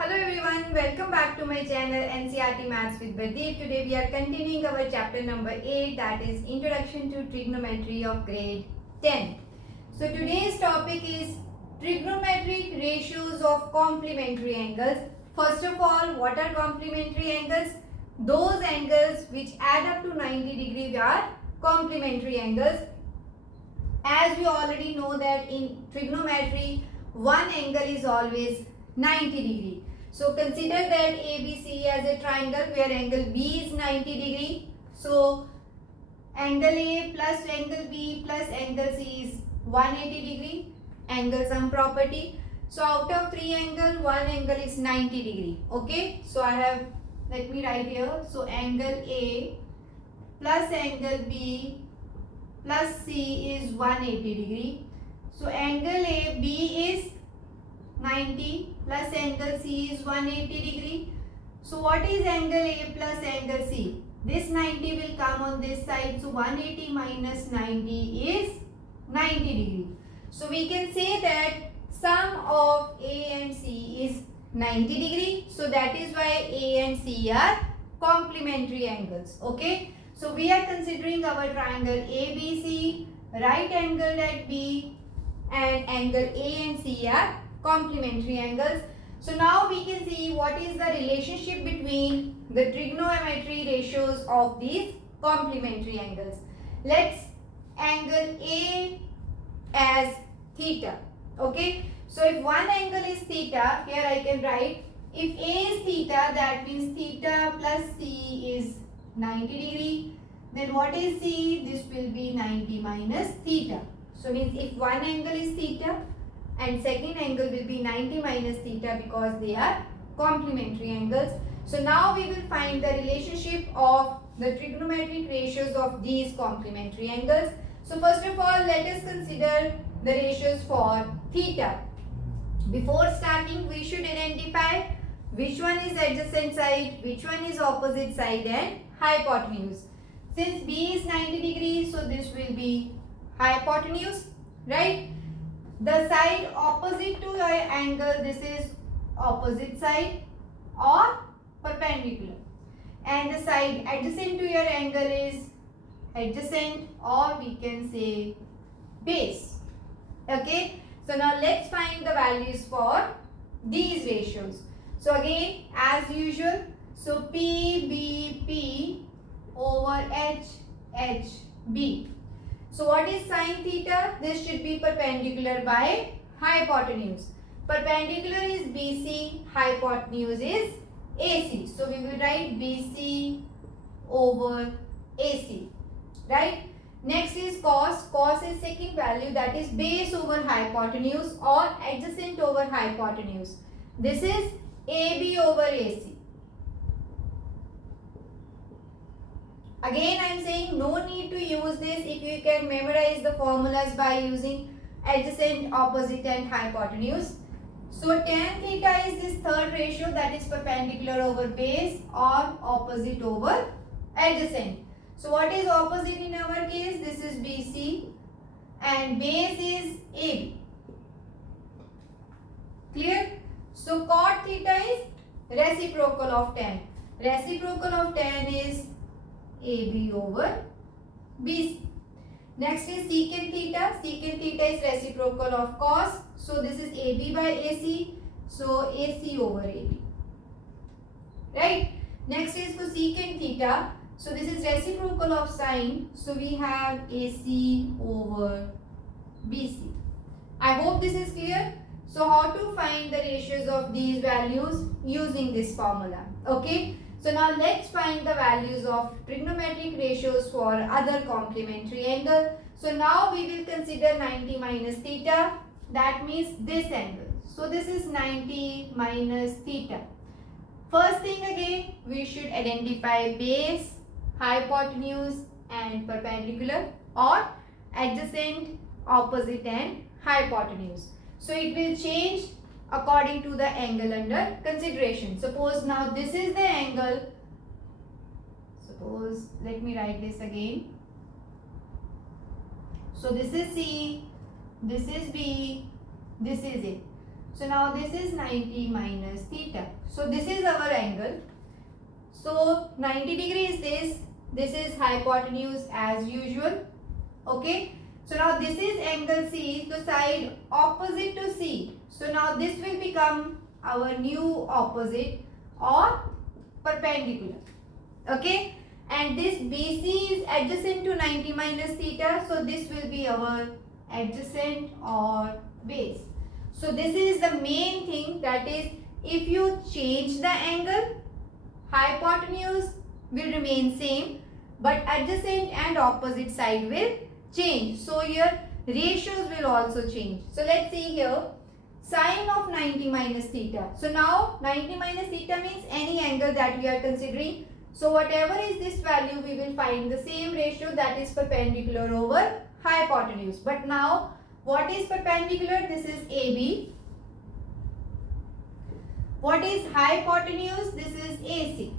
Hello everyone, welcome back to my channel NCERT Maths with Bardeep. Today we are continuing our chapter number 8, that is Introduction to Trigonometry of grade 10. So today's topic is trigonometric ratios of complementary angles. First of all, what are complementary angles? Those angles which add up to 90 degrees are complementary angles. As we already know that in trigonometry, one angle is always 90 degree. So consider that ABC as a triangle where angle B is 90 degree. So angle A plus angle B plus angle C is 180 degree. Angle sum property. So out of three angles, one angle is 90 degree. Okay. So I have, let me write here. So angle A plus angle B plus C is 180 degree. So angle AB is 90 plus angle C is 180 degree. So what is angle A plus angle C? This 90 will come on this side. So 180 minus 90 is 90 degree. So we can say that sum of A and C is 90 degree. So that is why A and C are complementary angles. Okay. So we are considering our triangle ABC, right angled at B, and angle A and C are complementary angles. So now we can see what is the relationship between the trigonometry ratios of these complementary angles. Let's angle A as theta. Okay. So if one angle is theta, here I can write, if A is theta, that means theta plus C is 90 degree. Then what is C? This will be 90 minus theta. So means if one angle is theta, and second angle will be 90 minus theta because they are complementary angles. So now we will find the relationship of the trigonometric ratios of these complementary angles. So first of all, let us consider the ratios for theta. Before starting, we should identify which one is adjacent side, which one is opposite side and hypotenuse. Since B is 90 degrees, so this will be hypotenuse, right? The side opposite to your angle, this is opposite side or perpendicular. And the side adjacent to your angle is adjacent, or we can say base. Okay. So now let's find the values for these ratios. So again, as usual, so PBP over HHB. So what is sine theta? This should be perpendicular by hypotenuse. Perpendicular is BC, hypotenuse is AC. So we will write BC over AC, right? Next is cos. Cos is second value, that is base over hypotenuse or adjacent over hypotenuse. This is AB over AC. Again, I am saying no need to use this if you can memorize the formulas by using adjacent, opposite and hypotenuse. So tan theta is this third ratio, that is perpendicular over base or opposite over adjacent. So what is opposite in our case? This is BC and base is AB. Clear? So cot theta is reciprocal of tan. Reciprocal of tan is AB over BC. Next is secant theta. Secant theta is reciprocal of cos. So this is AB by AC. So AC over AB. Right? Next is cosecant theta. So this is reciprocal of sine. So we have AC over BC. I hope this is clear. So how to find the ratios of these values using this formula. Okay. So now let's find the values of trigonometric ratios for other complementary angle. So now we will consider 90 minus theta. That means this angle. So this is 90 minus theta. First thing again, we should identify base, hypotenuse and perpendicular or adjacent, opposite and hypotenuse. So it will change according to the angle under consideration. Suppose now this is the angle. Suppose, let me write this again. So this is C, this is B, this is A. So now this is 90 minus theta. So this is our angle. So 90 degree is this. This is hypotenuse as usual. Okay. So now this is angle C, the side opposite to C. So now this will become our new opposite or perpendicular. Okay. And this BC is adjacent to 90 minus theta. So this will be our adjacent or base. So this is the main thing, that is, if you change the angle, hypotenuse will remain same, but adjacent and opposite side will change. So your ratios will also change. So let's see here, sine of 90 minus theta. So now 90 minus theta means any angle that we are considering. So whatever is this value, we will find the same ratio, that is perpendicular over hypotenuse. But now what is perpendicular? This is AB. What is hypotenuse? This is AC.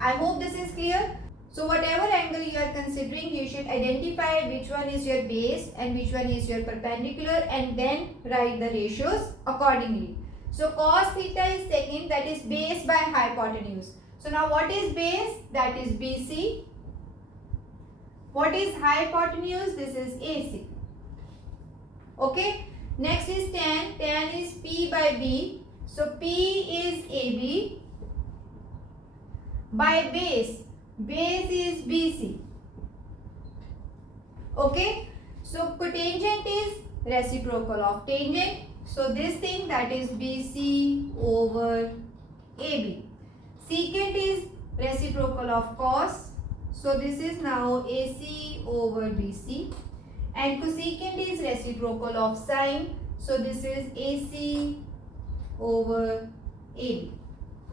I hope this is clear. So whatever angle you are considering, you should identify which one is your base and which one is your perpendicular, and then write the ratios accordingly. So cos theta is secant, that is base by hypotenuse. So now what is base? That is BC. What is hypotenuse? This is AC. Okay. Next is tan. Tan is P by B. So P is AB by base. Base is BC. Okay. So cotangent is reciprocal of tangent. So this thing, that is BC over AB. Secant is reciprocal of cos. So this is now AC over BC. And cosecant is reciprocal of sine. So this is AC over AB.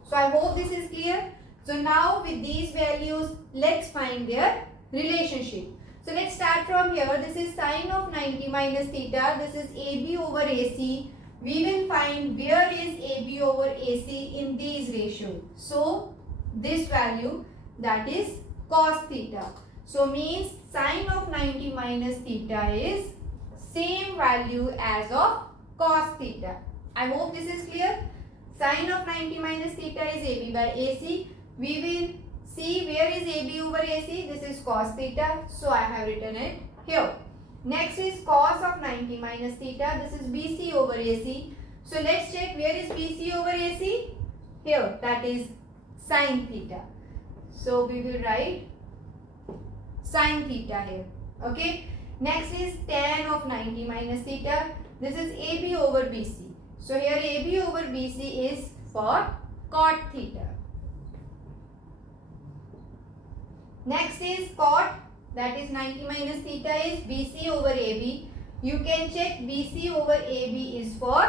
So I hope this is clear. So now with these values, let's find their relationship. So let's start from here. This is sine of 90 minus theta. This is AB over AC. We will find where is AB over AC in these ratios. So this value, that is cos theta. So means sine of 90 minus theta is same value as of cos theta. I hope this is clear. Sine of 90 minus theta is AB by AC. We will see where is AB over AC. This is cos theta. So I have written it here. Next is cos of 90 minus theta. This is BC over AC. So let's check where is BC over AC. Here, that is sine theta. So we will write sine theta here. Okay. Next is tan of 90 minus theta. This is AB over BC. So here AB over BC is for cot theta. Next is cot, that is 90 minus theta is BC over AB. You can check BC over AB is for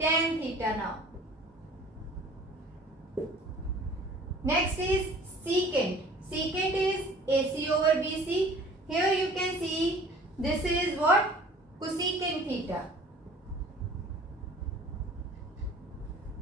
tan theta now. Next is secant. Secant is AC over BC. Here you can see this is what? Cosecant theta.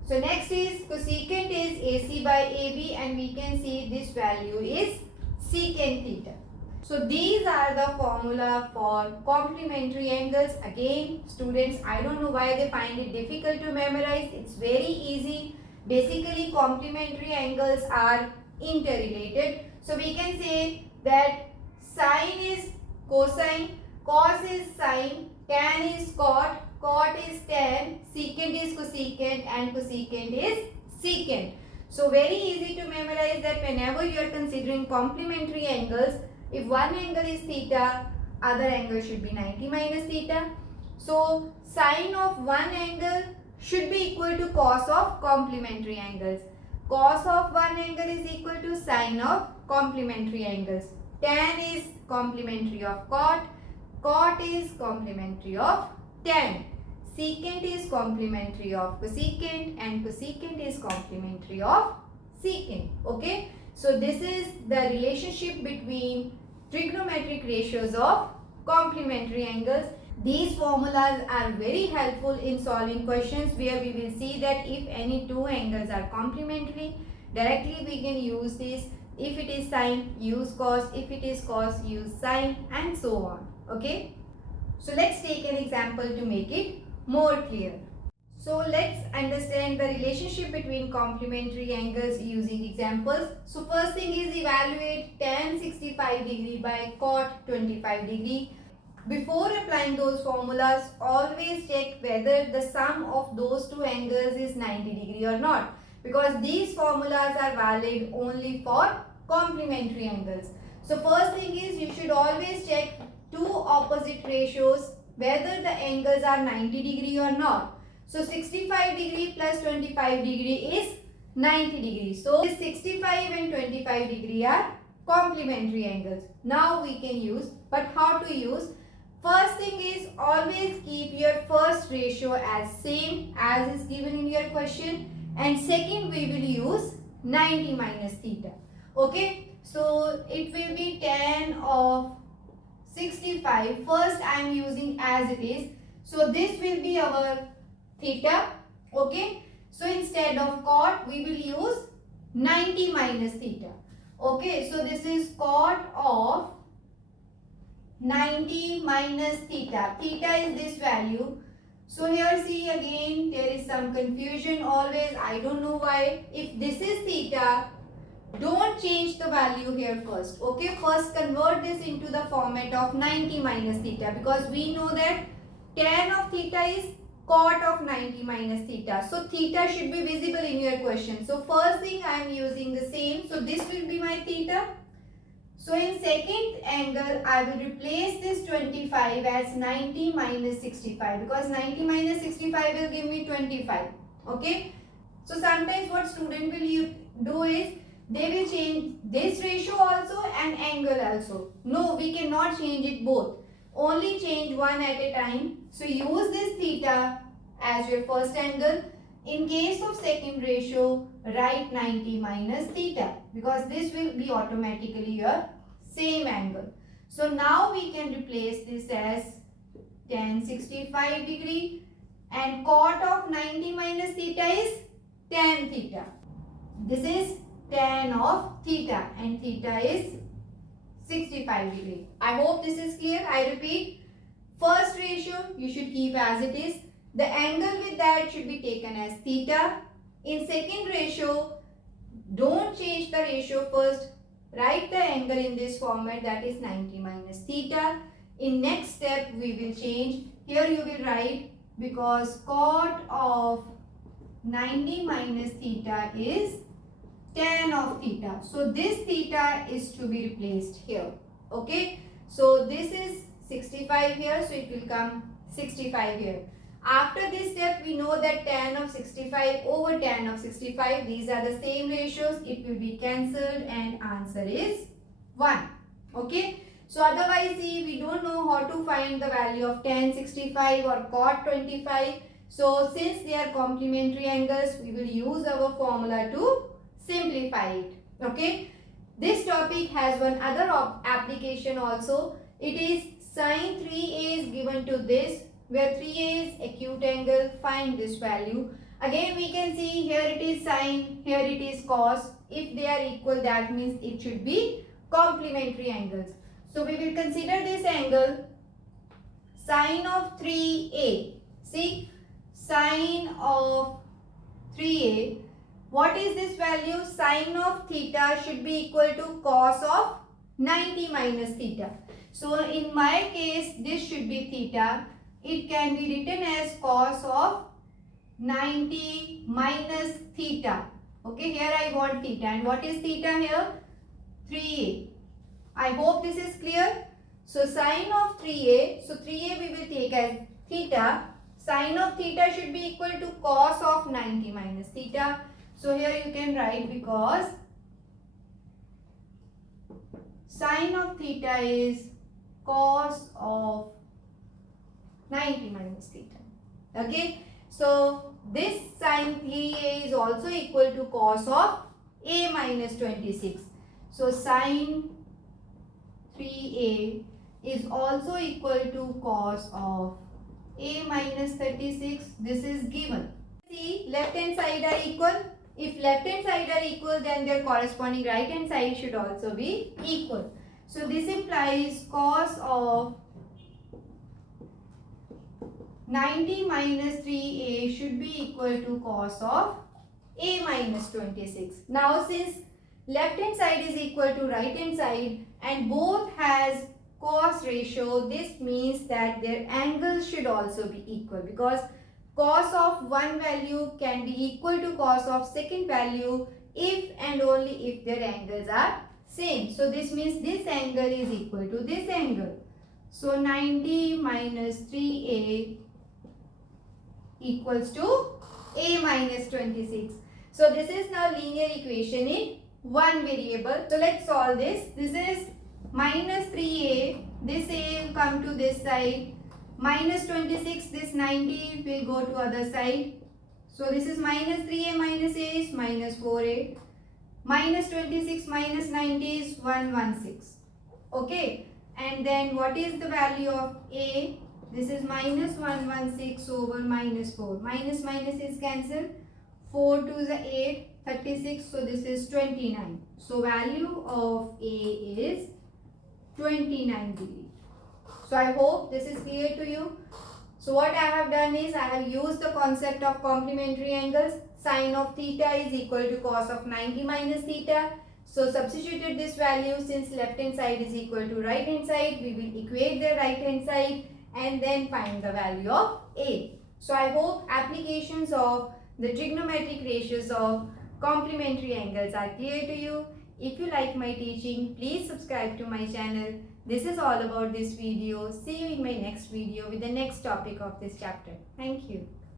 So next is cosecant is AC by AB, and we can see this value is secant theta. So these are the formula for complementary angles. Again, students, I don't know why they find it difficult to memorize. It's very easy. Basically, complementary angles are interrelated. So we can say that sine is cosine, cos is sine, tan is cot, cot is tan, secant is cosecant, and cosecant is secant. So very easy to memorize that whenever you are considering complementary angles, if one angle is theta, other angle should be 90 minus theta. So sine of one angle should be equal to cos of complementary angles. Cos of one angle is equal to sine of complementary angles. Tan is complementary of cot, cot is complementary of tan. Secant is complementary of cosecant, and cosecant is complementary of secant. Okay. So this is the relationship between trigonometric ratios of complementary angles. These formulas are very helpful in solving questions where we will see that if any two angles are complementary, directly we can use this. If it is sine, use cos. If it is cos, use sine, and so on. Okay. So let's take an example to make it more clear. So let's understand the relationship between complementary angles using examples. So first thing is evaluate tan 65 degree by cot 25 degree. Before applying those formulas, always check whether the sum of those two angles is 90 degree or not, because these formulas are valid only for complementary angles. So first thing is you should always check two opposite ratios whether the angles are 90 degree or not. So 65 degree plus 25 degree is 90 degree. So 65 and 25 degree are complementary angles. Now we can use, but how to use? First thing is always keep your first ratio as same as is given in your question, and second we will use 90 minus theta. Okay, so it will be tan of 65. First I am using as it is. So this will be our theta. Okay, so instead of cot we will use 90 minus theta. Okay, so this is cot of 90 minus theta. Theta is this value. So here see again there is some confusion always. I don't know why. If this is theta, don't change the value here first. Okay, first convert this into the format of 90 minus theta, because we know that tan of theta is cot of 90 minus theta. So theta should be visible in your question. So first thing I am using the same. So this will be my theta. So in second angle, I will replace this 25 as 90 minus 65, because 90 minus 65 will give me 25. Okay. So sometimes what student will do is they will change this ratio also and angle also. No, we cannot change it both. Only change one at a time. So use this theta as your first angle. In case of second ratio, write 90 minus theta, because this will be automatically your same angle. So now we can replace this as tan 65 degree, and cot of 90 minus theta is tan theta. This is tan of theta, and theta is 65 degree. I hope this is clear. I repeat, first ratio you should keep as it is. The angle with that should be taken as theta. In second ratio, don't change the ratio first. Write the angle in this format, that is 90 minus theta. In next step we will change. Here you will write, because cot of 90 minus theta is tan of theta. So this theta is to be replaced here. Okay. So this is 65 here, so it will come 65 here. After this step, we know that tan of 65 over tan of 65, these are the same ratios. It will be cancelled and answer is 1. Okay. So otherwise, see, we don't know how to find the value of tan 65 or cot 25. So since they are complementary angles, we will use our formula to simplify it. Okay. This topic has one other application also. It is sine 3a is given to this, where 3a is acute angle. Find this value. Again we can see here it is sine, here it is cos. If they are equal, that means it should be complementary angles. So we will consider this angle sine of 3a. See, sine of 3a. What is this value? Sine of theta should be equal to cos of 90 minus theta. So in my case, this should be theta. It can be written as cos of 90 minus theta. Okay, here I want theta. And what is theta here? 3a. I hope this is clear. So sine of 3a. So 3a we will take as theta. Sine of theta should be equal to cos of 90 minus theta. So here you can write, because sine of theta is cos of 90 minus theta. Okay. So this sine 3a is also equal to cos of a minus 26. So sine 3a is also equal to cos of a minus 36. This is given. See, left hand side are equal. If left hand side are equal, then their corresponding right hand side should also be equal. So this implies cos of 90 minus 3a should be equal to cos of a minus 26. Now since left hand side is equal to right hand side and both has cos ratio, this means that their angles should also be equal, because cos of one value can be equal to cos of second value if and only if their angles are same. So this means this angle is equal to this angle. So 90 minus 3a equals to a minus 26. So this is now linear equation in one variable. So let's solve this. This is minus 3a. This a will come to this side. Minus 26, this 90 will go to other side. So this is minus 3a minus a is minus 4a. Minus 26 minus 90 is 116. Okay. And then what is the value of a? This is minus 116 over minus 4. Minus minus is cancelled. 4 to the 8, 36. So this is 29. So value of a is 29 degree. So I hope this is clear to you. So what I have done is I have used the concept of complementary angles. Sine of theta is equal to cos of 90 minus theta. So substituted this value, since left hand side is equal to right hand side, we will equate the right hand side and then find the value of a. So I hope applications of the trigonometric ratios of complementary angles are clear to you. If you like my teaching, please subscribe to my channel. This is all about this video. See you in my next video with the next topic of this chapter. Thank you.